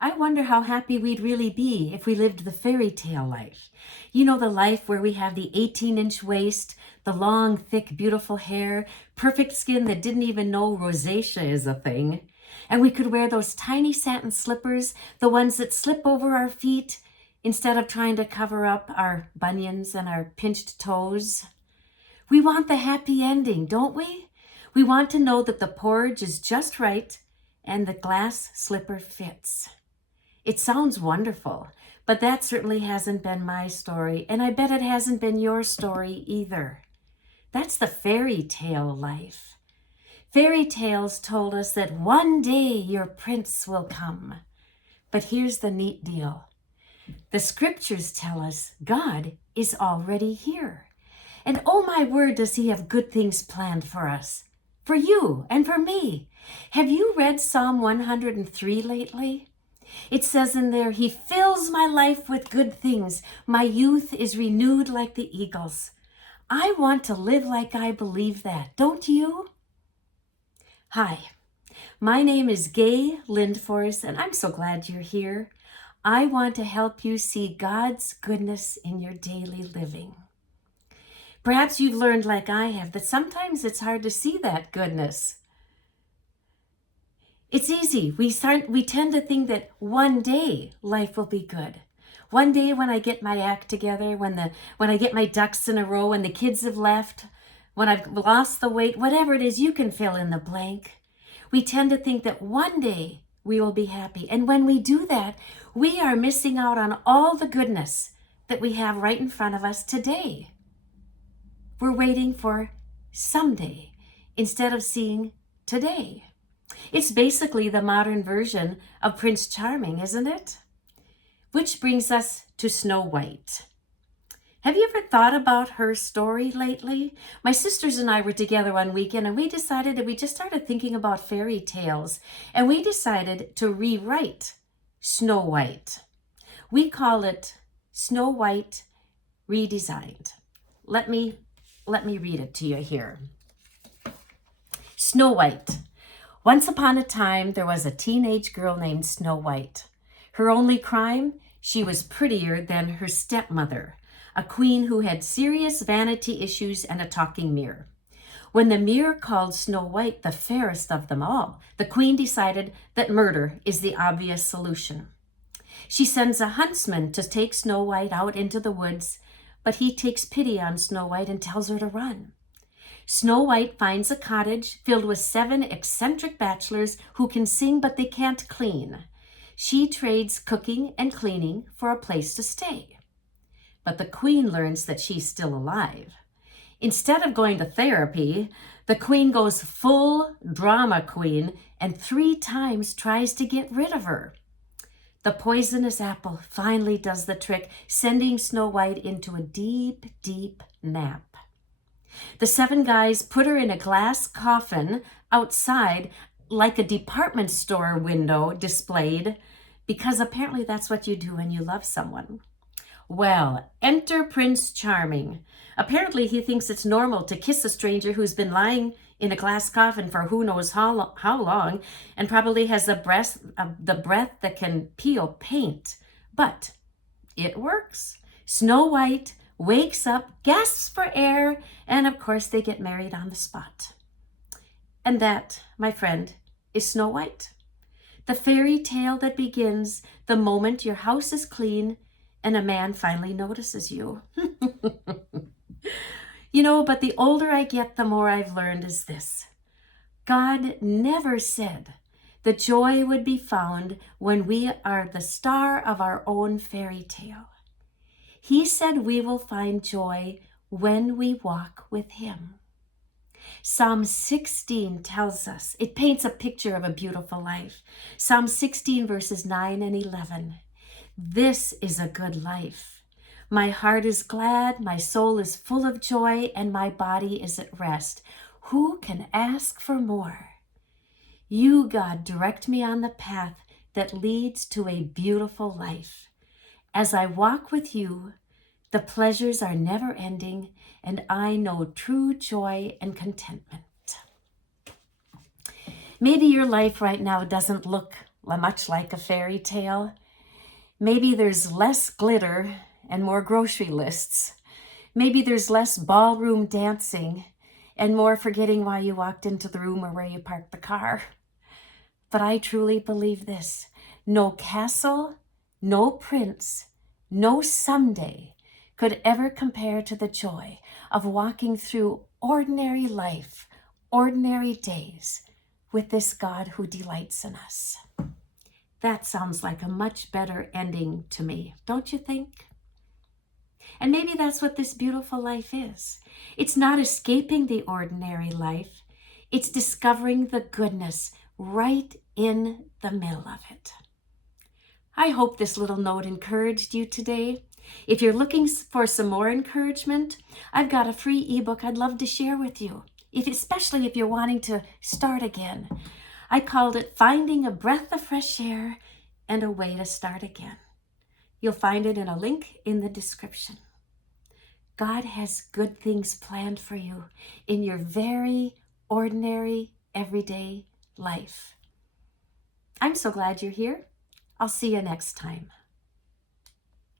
I wonder how happy we'd really be if we lived the fairy tale life. You know, the life where we have the 18-inch waist, the long, thick, beautiful hair, perfect skin that didn't even know rosacea is a thing. And we could wear those tiny satin slippers, the ones that slip over our feet, instead of trying to cover up our bunions and our pinched toes. We want the happy ending, don't we? We want to know that the porridge is just right and the glass slipper fits. It sounds wonderful, but that certainly hasn't been my story, and I bet it hasn't been your story either. That's the fairy tale life. Fairy tales told us that one day your prince will come. But here's the neat deal. The scriptures tell us God is already here. And oh my word, does he have good things planned for us, for you and for me. Have you read Psalm 103 lately? It says in there, he fills my life with good things. My youth is renewed like the eagles. I want to live like I believe that, don't you? Hi, my name is Gay Lindfors, and I'm so glad you're here. I want to help you see God's goodness in your daily living. Perhaps you've learned, like I have, that sometimes it's hard to see that goodness. It's easy. We tend to think that one day life will be good. One day when I get my act together, when I get my ducks in a row, when the kids have left, when I've lost the weight, whatever it is, you can fill in the blank. We tend to think that one day we will be happy. And when we do that, we are missing out on all the goodness that we have right in front of us today. We're waiting for someday instead of seeing today. It's basically the modern version of Prince Charming, isn't it? Which brings us to Snow White. Have you ever thought about her story lately? My sisters and I were together one weekend, and we decided that we just started thinking about fairy tales, and we decided to rewrite Snow White. We call it Snow White Redesigned. Let me read it to you here. Snow White. Once upon a time, there was a teenage girl named Snow White. Her only crime? She was prettier than her stepmother, a queen who had serious vanity issues and a talking mirror. When the mirror called Snow White the fairest of them all, the queen decided that murder is the obvious solution. She sends a huntsman to take Snow White out into the woods, but he takes pity on Snow White and tells her to run. Snow White finds a cottage filled with 7 eccentric bachelors who can sing but they can't clean. She trades cooking and cleaning for a place to stay. But the queen learns that she's still alive. Instead of going to therapy, the queen goes full drama queen and 3 times tries to get rid of her. The poisonous apple finally does the trick, sending Snow White into a deep, deep nap. The 7 guys put her in a glass coffin outside, like a department store window displayed, because apparently that's what you do when you love someone. Well, enter Prince Charming. Apparently he thinks it's normal to kiss a stranger who's been lying in a glass coffin for who knows how long, and probably has the breath that can peel paint. But it works. Snow White wakes up, gasps for air, and of course they get married on the spot. And that, my friend, is Snow White. The fairy tale that begins the moment your house is clean and a man finally notices you. But the older I get, the more I've learned is this. God never said the joy would be found when we are the star of our own fairy tale. He said we will find joy when we walk with him. Psalm 16 tells us, it paints a picture of a beautiful life. Psalm 16 verses 9 and 11. This is a good life. My heart is glad, my soul is full of joy, and my body is at rest. Who can ask for more? You, God, direct me on the path that leads to a beautiful life. As I walk with you, the pleasures are never ending, and I know true joy and contentment. Maybe your life right now doesn't look much like a fairy tale. Maybe there's less glitter and more grocery lists. Maybe there's less ballroom dancing and more forgetting why you walked into the room or where you parked the car. But I truly believe this: no castle, no prince, no someday could ever compare to the joy of walking through ordinary life, ordinary days with this God who delights in us. That sounds like a much better ending to me, don't you think? And maybe that's what this beautiful life is. It's not escaping the ordinary life. It's discovering the goodness right in the middle of it. I hope this little note encouraged you today. If you're looking for some more encouragement, I've got a free ebook I'd love to share with you, especially if you're wanting to start again. I called it Finding a Breath of Fresh Air and a Way to Start Again. You'll find it in a link in the description. God has good things planned for you in your very ordinary, everyday life. I'm so glad you're here. I'll see you next time.